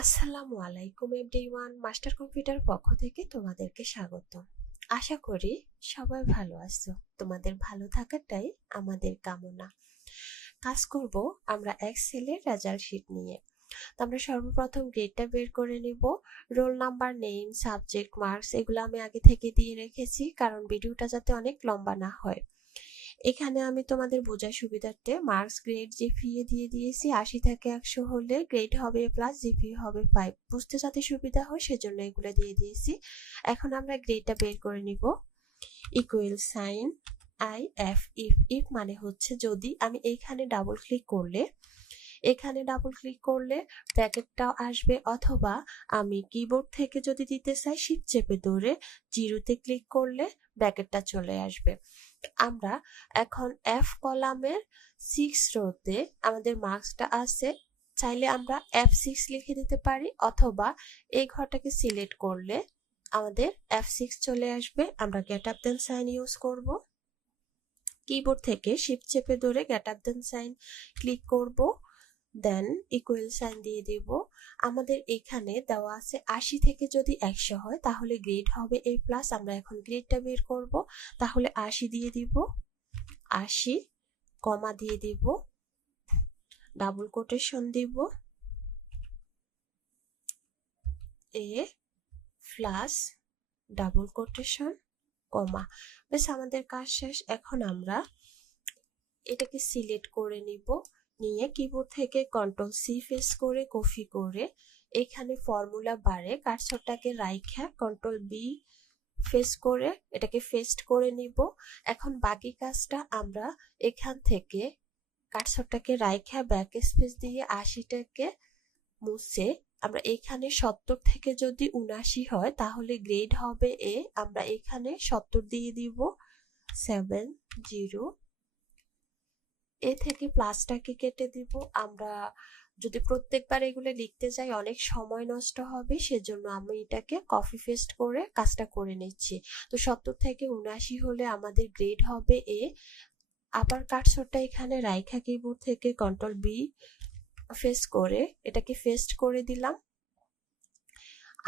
আসসালামু আলাইকুম everyone, master computer পক্ষ থেকে তোমাদেরকে স্বাগত। আশা করি সবাই ভালো আছো। তোমাদের ভালো থাকাটাই আমাদের কামনা। কাজ করব আমরা এক্সেলের রেজাল্ট শিট নিয়ে। তো আমরা সর্বপ্রথম গ্রেডটা বের করে নিব। Roll number, name, subject, marks এগুলো আমি আগে থেকে দিয়ে রেখেছি, কারণ ভিডিওটা যাতে অনেক লম্বা না হয়। এখানে আমি তোমাদের বোঝার সুবিধার্থে মার্কস, গ্রেড, জিপিএ দিয়ে দিয়েছি। 80 থেকে 100 হলে গ্রেড হবে প্লাস, জিপিএ হবে 5। বুঝতে যাতে সুবিধা হয় সেজন্য এগুলো দিয়ে দিয়েছি। এখন আমরা গ্রেডটা বের করে নিব। Equal sign I F, if মানে হচ্ছে যদি। আমি এখানে ডাবল ক্লিক করলে ব্র্যাকেটটাও আসবে, অথবা আমি কিবোর্ড থেকে যদি দিতে চাই শিফট চেপে ধরে জিরোতে ক্লিক করলে ব্র্যাকেটটা চলে আসবে। আমরা এখন এফ কলামের 6 রোতে আমাদের মার্কসটা আছে। চাইলে আমরা F6 লিখে দিতে পারি, অথবা এই ঘরটাকে সিলেক্ট করলে আমাদের F6 চলে আসবে। আমরা গেট আপ দেন সাইন ইউজ করব। কিবোর্ড থেকে শিফট চেপে ধরে গেট আপ দেন সাইন ক্লিক করব, দেন ইকুয়াল সাইন দিয়ে দেব। আমাদের এখানে দেওয়া আছে 80 থেকে যদি 100 হয় তাহলে গ্রেড হবে A+। আমরা এখন গ্রেডটা বের করব। তাহলে 80 দিয়ে দিব, 80 কমা দিয়ে দিব, ডাবল কোটেশন দিব, A প্লাস ডাবল কোটেশন কমা। বেশ, আমাদের কাজ শেষ। এখন আমরা এটাকে সিলেক্ট করে নিব। নিয়ে কিবোর্ড থেকে কন্ট্রোল সি প্রেস করে কপি করে এখানে ফর্মুলা বারে কার্সরটাকে রাইখা কন্ট্রোল বি প্রেস করে এটাকে পেস্ট করে নিব। এখন বাকি কাজটা আমরা এখান থেকে কার্সরটাকে রাইখা ব্যাক স্পেস দিয়ে 80টাকে মুছে আমরা এখানে 70 থেকে যদি 79 হয় তাহলে গ্রেড হবে A। আমরা এখানে 70 দিয়ে দিব, 70। এ থেকে প্লাসটাকে কেটে দিব। আমরা যদি প্রত্যেকবার এগুলো লিখতে যাই অনেক সময় নষ্ট হবে, সেজন্য আমি এটাকে কপি পেস্ট করে কাজটা করে নিচ্ছি। তো 70 থেকে 79 হলে আমাদের গ্রেড হবে A। আবার কার্সরটা এখানে রাইখা কিবোর্ড থেকে কন্ট্রোল বি প্রেস করে এটাকে পেস্ট করে দিলাম।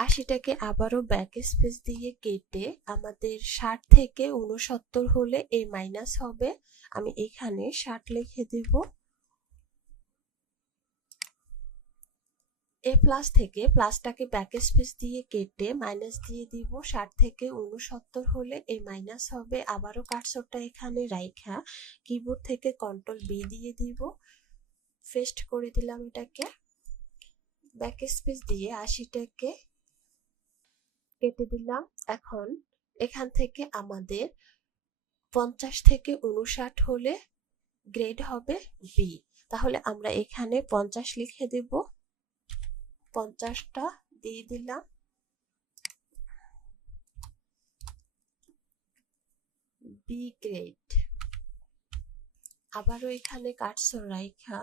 80টাকে আবারও ব্যাক স্পেস দিয়ে কেটে আমাদের 60 থেকে 69 হলে A মাইনাস হবে। আমি এখানে 60 লিখে দেব। A প্লাস থেকে প্লাসটাকে ব্যাক স্পেস দিয়ে কেটে মাইনাস দিয়ে দিব। 60 থেকে 69 হলে A মাইনাস হবে। আবারও কার্সরটা এখানে রাইখা কিবোর্ড থেকে কন্ট্রোল বি দিয়ে দিব, পেস্ট করে দিলাম। এটাকে ব্যাক স্পেস দিয়ে 80টাকে কেটে দিলাম। এখন এখান থেকে আমাদের 50 থেকে 59 হলে গ্রেড হবে বি। তাহলে আমরা এখানে 50 লিখে দেব, 50টা দিয়ে দিলাম, বি গ্রেড। আবারও এখানে কার্সর রাইখা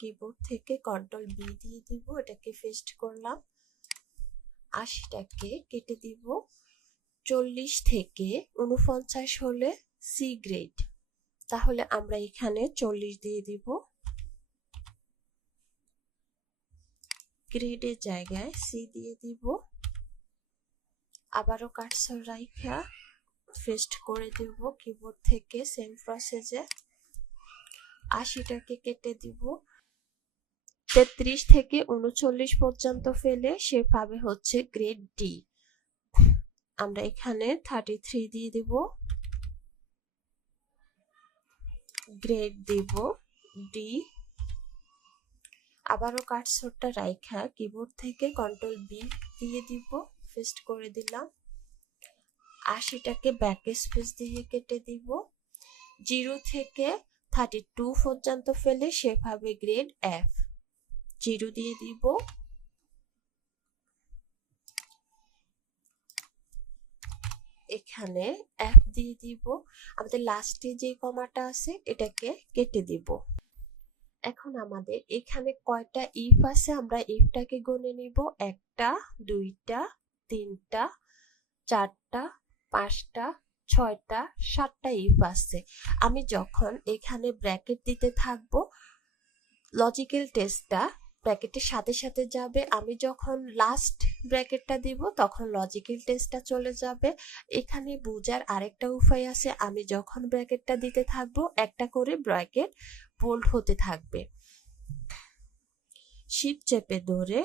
কিবোর্ড থেকে কন্ট্রোল বি দিয়ে দিব, এটাকে পেস্ট করলাম। 80টাকে কেটে দিব। 40 থেকে 49 হলে সি গ্রেড। তাহলে আমরা এখানে 40 দিয়ে দিব, গ্রেডের জায়গায় সি দিয়ে দিব। আবারও কার্সর রাইখা পেস্ট করে দেব কিবোর্ড থেকে সেম প্রসেসে। 80টাকে কেটে দিব। 33 থেকে 39 পর্যন্ত ফেলে সে পাবে হচ্ছে গ্রেড ডি। আমরা এখানে 33 দিয়ে দিব, গ্রেড দিব ডি। আবারও কার্সরটা রাইখা কিবোর্ড থেকে কন্ট্রোল বি দিয়ে দিব, পেস্ট করে দিলাম। 80টাকে ব্যাক স্পেস দিয়ে কেটে দিব। 0 থেকে 32 পর্যন্ত ফেলে সেভাবে গ্রেড এফ। 0 দিয়ে দিব, এখানে এফ দিয়ে দিব। আমাদের লাস্টে যে কমাটা আছে এটাকে কেটে দিব। এখন আমাদের এখানে কয়টা ইফ আছে আমরা ইফটাকে গুনে নিব। 1টা, 2টা, 3টা, 4টা, 5টা, 6টা, 7টা ইফ আছে। আমি যখন এখানে ব্র্যাকেট দিতে থাকবো লজিক্যাল টেস্টটা ব্র্যাকেটের সাথে সাথে যাবে। আমি যখন লাস্ট ব্র্যাকেটটা দিব তখন লজিক্যাল টেস্টটা চলে যাবে। এখানে বোঝার আরেকটা উপায় আছে, আমি যখন ব্র্যাকেটটা দিতে থাকবো একটা করে ব্র্যাকেট বোল্ড হতে থাকবে। শিফট চেপে ধরে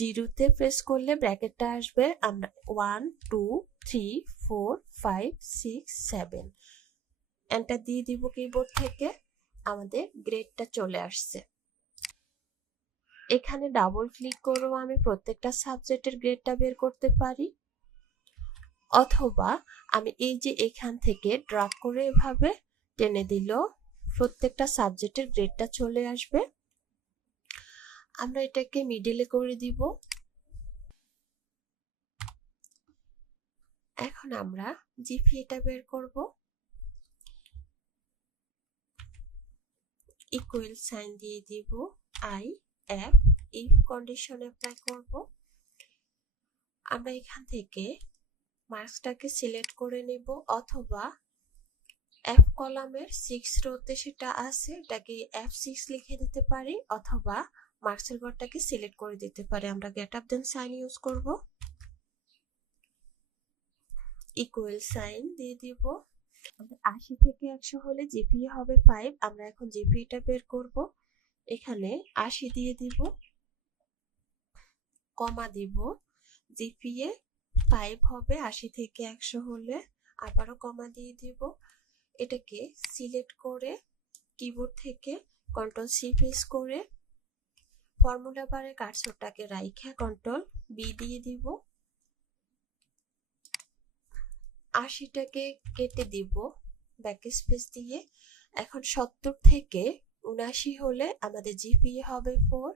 0-তে প্রেস করলে ব্র্যাকেটটা আসবে। আমরা 1 2 3 4 5 6 7 এন্টার দিয়ে দিব কিবোর্ড থেকে। আমাদের গ্রেডটা চলে আসছে। এখানে ডাবল ক্লিক করেও আমি প্রত্যেকটা সাবজেক্টের গ্রেডটা বের করতে পারি, অথবা আমি এই যে এখান থেকে ড্র্যাগ করে এভাবে টেনে দিল প্রত্যেকটা সাবজেক্টের গ্রেডটা চলে আসবে। আমরা এটাকে মিডলে করে দিব। এখন আমরা জিপিএটা বের করব। ইকুয়াল সাইন দিয়ে দিব I F, if condition apply করব। আমরা এখান থেকে মার্কসটাকে সিলেক্ট করে নেব, অথবা এফ কলামের 6 রোতে সেটা আছে এটাকে F6 লিখে দিতে পারি, অথবা মার্কসের ঘরটাকে সিলেক্ট করে দিতে পারি। আমরা গেট আপ দেন সাইন ইউজ করব। ইকুয়াল সাইন দিয়ে দিব। 80 থেকে 100 হলে জিপিএ হবে 5। আমরা এখন জিপিএটা বের করব। এখানে 80 দিয়ে দিব, কমা দিব, জিপিএ 5 হবে 80 থেকে 100 হলে। আবারও কমা দিয়ে দিব। এটাকে সিলেক্ট করে কিবোর্ড থেকে কন্ট্রোল সি প্রেস করে ফর্মুলা বারে কার্সরটাকে রাইখা কন্ট্রোল বি দিয়ে দিব। 80টাকে কেটে দিব ব্যাকস্পেস দিয়ে। এখন 70 থেকে 79 হলে আমাদের জিপিএ হবে 4।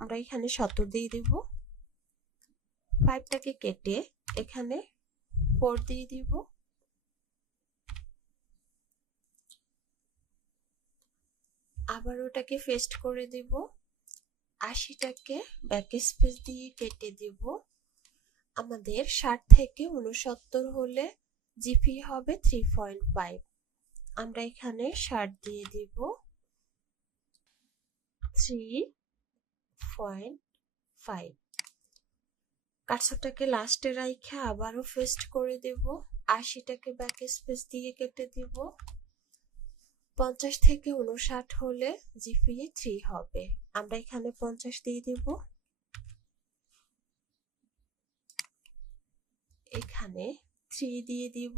আমরা এখানে 70 দিয়ে দিব। 5টাকে কেটে এখানে 4 দিয়ে দিব। আবার ওটাকে পেস্ট করে দিব। 80টাকে ব্যাকস্পেস দিয়ে কেটে দিব। আমাদের 60 থেকে 69 হলে জিপি হবে 3.5। আমরা এখানে 60 দিয়ে দিব 3.5। কার্সরটাকে লাস্টে রাইখে আবারও পেস্ট করে দেব। 80টাকে ব্যাকস্পেস দিয়ে কেটে দিব। 50 থেকে 59 হলে জিপিএ 3 হবে। আমরা এখানে 50 দিয়ে দিব। এখানে 3 দিয়ে দিব।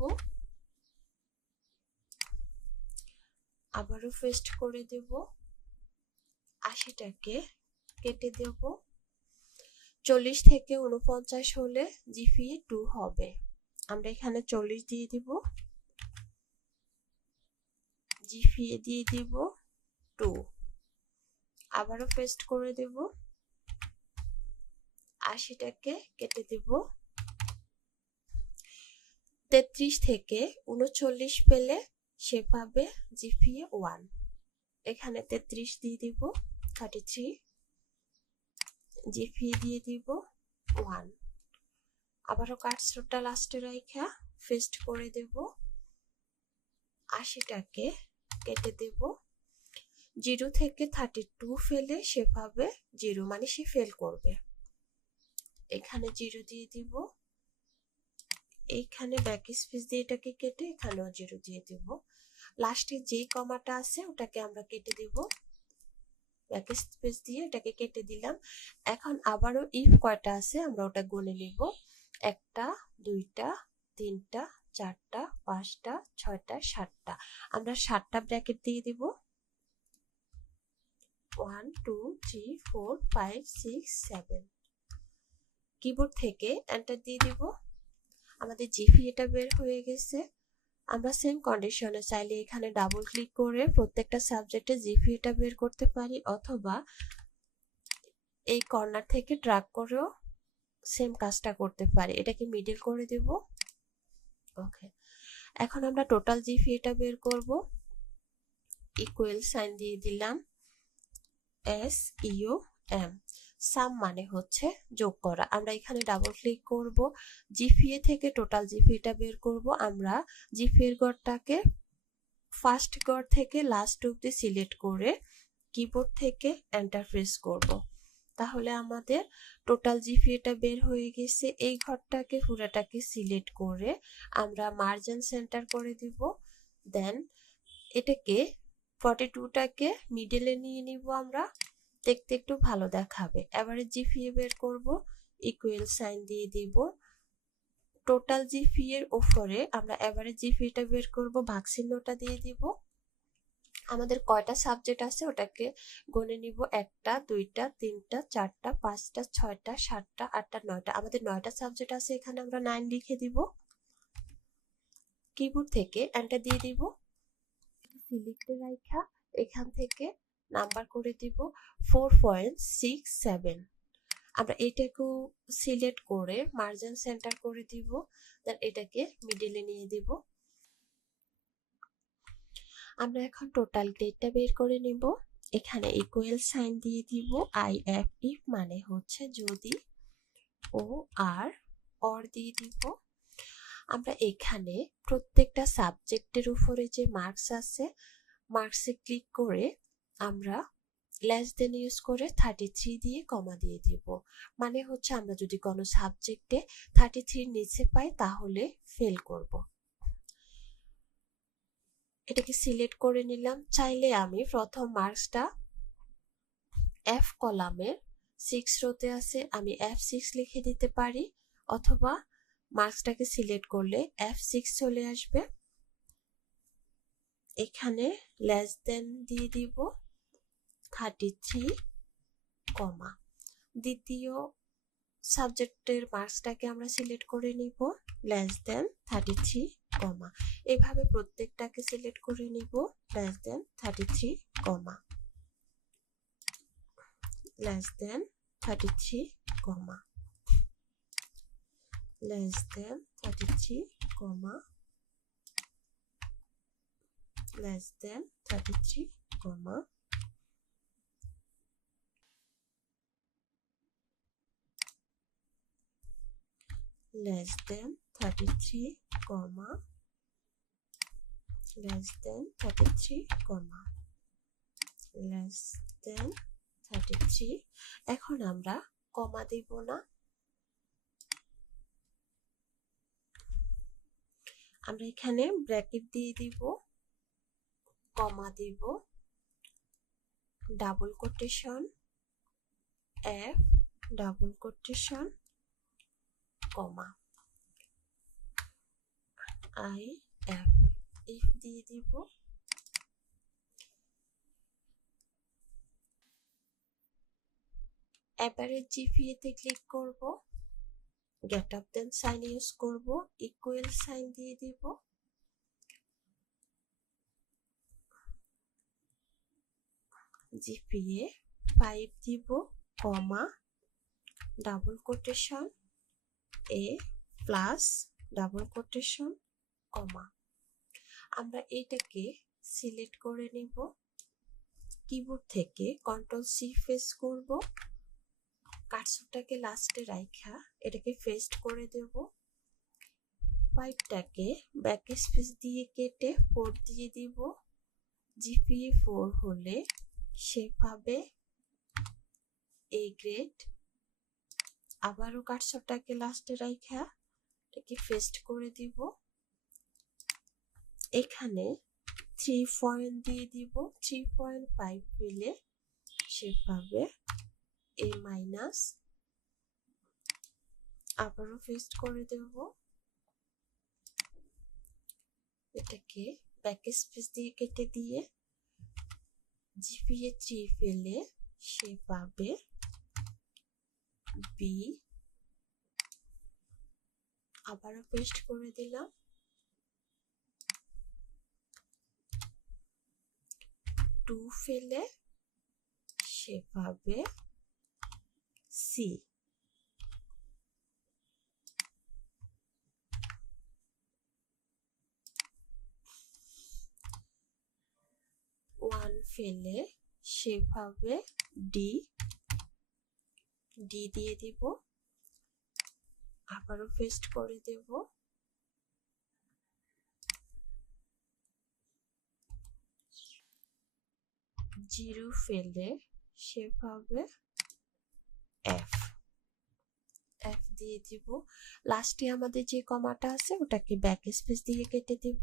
আবারও পেস্ট করে দেব। 80টাকে কেটে দেব। 40 থেকে 49 হলে জিপিএ 2 হবে। আমরা এখানে 40 দিয়ে দিব। জিপিএ দিয়ে দিব 2। আবারও পেস্ট করে দেব। 80টাকে কেটে দেব। 33 থেকে 39 পেলে সে পাবে জিপিএ 1। এখানে 33 দিয়ে দিব। 33 জিপিএ দিয়ে দিব 1। আবারও কার্সরটা লাস্টে রাইখা পেস্ট করে দেব। 80টাকে কেটে দেব। 0 থেকে 32 ফেলে সে পাবে 0, মানে সে ফেল করবে। এখানে 0 দিয়ে দিব। এইখানে ব্যাকস্পেস দিয়ে এটাকে কেটে এখানেও 0 দিয়ে দিব। লাস্টে যে কমাটা আছে ওটাকে আমরা কেটে দিব। ব্যাকস্পেস দিয়ে এটাকে কেটে দিলাম। এখন আবারও ইফ কয়টা আছে আমরা ওটা গুনে নিব। 1টা 2টা 3টা 4টা 5টা 6টা 7টা। আমরা 7টা ব্র্যাকেট দিয়ে দিব। 1 2 3 4 5 6 7। কিবোর্ড থেকে এন্টার দিয়ে দিব। আমাদের জিপিএটা বের হয়ে গেছে। আমরা সেম কন্ডিশনে চাইলে এখানে ডাবল ক্লিক করে প্রত্যেকটা সাবজেক্টে জিপিএটা বের করতে পারি, অথবা এই কর্নার থেকে ড্র্যাগ করেও সেম কাজটা করতে পারি। এটাকে মিডল করে দেব। ওকে, এখন আমরা টোটাল জিপিএটা বের করব। ইকুয়াল সাইন দিয়ে দিলাম SUM। সাম মানে হচ্ছে যোগ করা। আমরা এখানে ডাবল ক্লিক করব। জিপিএ থেকে টোটাল জিপিএটা বের করব। আমরা জিপিএ এর গড়টাকে ফার্স্ট গড় থেকে লাস্ট অবধি সিলেক্ট করে কিবোর্ড থেকে এন্টার প্রেস করব। তাহলে আমাদের টোটাল জিপিএটা বের হয়ে গেছে। এই ঘরটাকে পুরাটাকে সিলেক্ট করে আমরা মার্জিন সেন্টার করে দিব। দেন এটাকে 42টাকে মিডলে নিয়ে নিব, আমরা দেখতে একটু ভালো দেখাবে। এবারে জিপিএ বের করব, ইকুয়াল সাইন দিয়ে দিব। টোটাল জিপিএ এর উপরে আমরা এবারে জিপিএটা বের করব, ভাগ চিহ্নটা দিয়ে দিব। আমাদের কয়টা সাবজেক্ট আছে ওটাকে গণে নিব, 1টা 2টা 3টা 4টা 5টা 6টা 7টা 8টা 9টা। আমাদের 9টা সাবজেক্ট আছে, এখানে আমরা 9 লিখে দিব। কিবোর্ড থেকে এন্টার দিয়ে দিব। সিলেক্টে রাখা এখান থেকে নাম্বার করে দিব 4.67। আমরা এটাকেও সিলেক্ট করে মার্জিন সেন্টার করে দিব। দেন এটাকে মিডলে নিয়ে দিব। আমরা এখন টোটাল গ্রেডটা বের করে নিব। এখানে ইকুয়াল সাইন দিয়ে দিব। IF ইফ মানে হচ্ছে যদি, ও আর অর দিয়ে দিব। আমরা এখানে প্রত্যেকটা সাবজেক্টের উপরে যে মার্কস আছে, মার্কসে ক্লিক করে আমরা লেস দেন ইউজ করে 33 দিয়ে কমা দিয়ে দিব। মানে হচ্ছে আমরা যদি কোনো সাবজেক্টে 33 নিচে পাই তাহলে ফেল করব। এটাকে সিলেক্ট করে নিলাম। চাইলে আমি প্রথম মার্কসটা F কলামের 6 রোতে আছে, আমি F6 লিখে দিতে পারি, অথবা মার্কসটাকে সিলেক্ট করলে F6 চলে আসবে। এখানে লেস দেন দিয়ে দিব 33 কমা। দ্বিতীয় সাবজেক্টের মার্কসটাকে আমরা সিলেক্ট করে নিব, লেস দেন 33 কমা। এভাবে প্রত্যেকটাকে সিলেক্ট করে নিব, লেস দেন 33 কমা, লেস দেন 33 কমা, লেস দেন 33 কমা, লেস দেন 33 কমা, লেস দেন 33 কমা, লেস দেন 33 কমা, লেস দেন 33। এখন আমরা কমা দিব না, আমরা এখানে ব্র্যাকেট দিয়ে দিব, কমা দিব, double quotation F double quotation comma IF if দিয়ে দিব। এবারে জিপিএ তে ক্লিক করব, গেট আপ দেন সাইন ইউজ করব, ইকুয়াল সাইন দিয়ে দিব। জিপিএ 5 দিব, comma double quotation A plus double quotation comma. আমরা এটাকে সিলেক্ট করে নিব, কিবোর্ড থেকে কন্ট্রোল সি প্রেস করব, কার্সরটাকে লাস্টে রাখা এটাকে পেস্ট করে দেব। 5টাকে ব্যাক স্পেস দিয়ে কেটে 4 দিয়ে দিব। জিপিএ 4 হলে সেভাবে A গ্রেড। আবারও কার্সরটাকে লাস্টে রাখা এটাকে পেস্ট করে দিব। এখানে 3 পয়েন্ট দিয়ে দিব, 3.5 পেলে সেভাবে A মাইনাস, আবারও পেস্ট করে দেব। এটাকে ব্যাক স্পেস দিয়ে কেটে দিয়ে জিপিএ 3 পেলে সেভাবে B, আবারও পেস্ট করে দিলাম। 2 ফেলে সেভাবে C, 1 ফেলে সেভাবে D দিয়ে দিব, আবারও পেস্ট করে দেব। 0 ফেলে সেভাবে এফ দিয়ে দিব। লাস্টে আমাদের যে কমাটা আছে ওটাকে ব্যাক স্পেস দিয়ে কেটে দিব।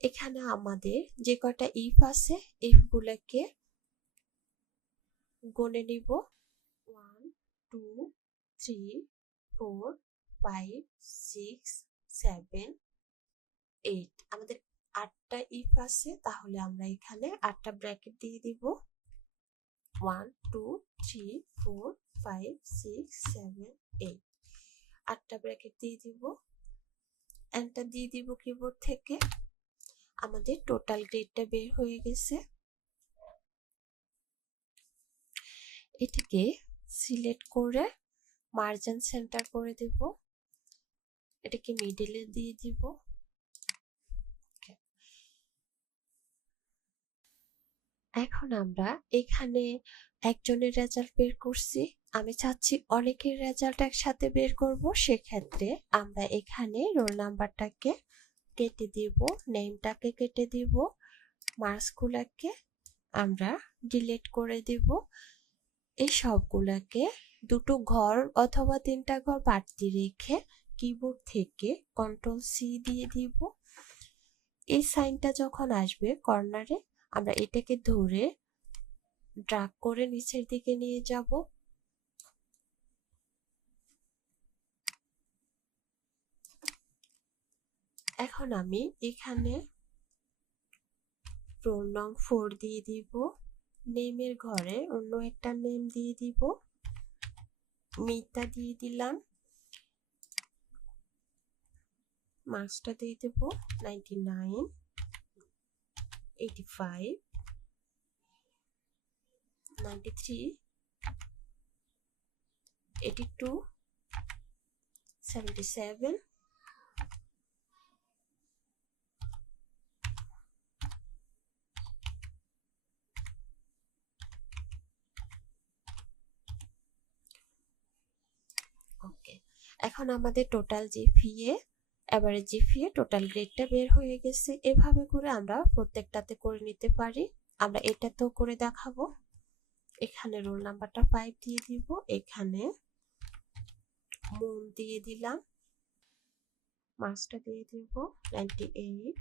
এখানে আমাদের যে কয়টা ইফ আছে ইফ গুলোকে গুনে নিব। 1 2 3 4 5 6 7 8 আমাদের 8টা ইফ আছে, তাহলে আমরা এখানে 8টা ব্র্যাকেট দিয়ে দিব। 1 2 3 4 5 6 7 8 8টা ব্র্যাকেট দিয়ে দিব। এন্টার দিয়ে দিব কিবোর্ড থেকে। আমাদের টোটাল গ্রেডটা বের হয়ে গেছে। এটাকে সিলেক্ট করে মার্জিন সেন্টার করে দেব। এটাকে মিডলে দিয়ে দিব। এখন আমরা এখানে একজনের রেজাল্ট বের করছি, আমি চাচ্ছি অনেকের রেজাল্ট একসাথে বের করব। সেক্ষেত্রে আমরা এখানে রোল নাম্বারটাকে কেটে দিব, নেমটাকে কেটে দিব, মার্কসগুলোকে আমরা ডিলিট করে দিব। এই সবগুলোকে দুটো ঘর অথবা 3টা ঘর বাড়তি রেখে কিবোর্ড থেকে কন্ট্রোল সি দিয়ে দিব। এই সাইনটা যখন আসবে কর্নারে, আমরা এটাকে ধরে ড্র্যাগ করে নিচের দিকে নিয়ে যাব। এখন আমি এখানে রোল নং 4 দিয়ে দিব। নেমের ঘরে অন্য একটা নেম দিয়ে দিব। মিটা দিয়ে দিলাম। মার্কসটা দিয়ে দেব 99 85 93 82 77 ওকে। এখন আমাদের total GPA, average GPA, total গ্রেডটা বের হয়ে গেছে। এভাবে করে আমরা প্রত্যেকটাতে করে নিতে পারি। আমরা এটাতেও করে দেখাবো। এখানে রোল নাম্বারটা 5 দিয়ে দিব। এখানে মুন দিয়ে দিলাম। মার্কসটা দিয়ে দিব 98।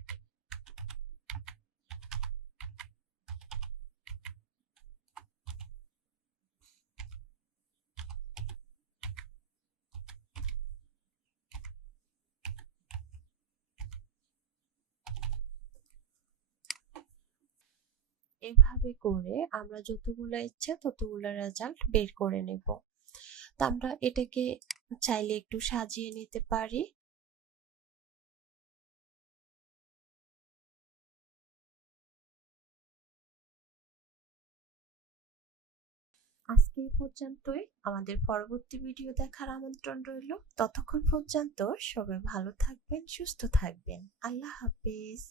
এভাবে করে আমরা যতগুলো ইচ্ছা ততগুলো রেজাল্ট বের করে নেব। তো আমরা এটাকে চাইলে একটু সাজিয়ে নিতে পারি। আজকে এই পর্যন্তই। আমাদের পরবর্তী ভিডিও দেখার আমন্ত্রণ রইল। ততক্ষণ পর্যন্ত সবাই ভালো থাকবেন, সুস্থ থাকবেন। আল্লাহ হাফেজ।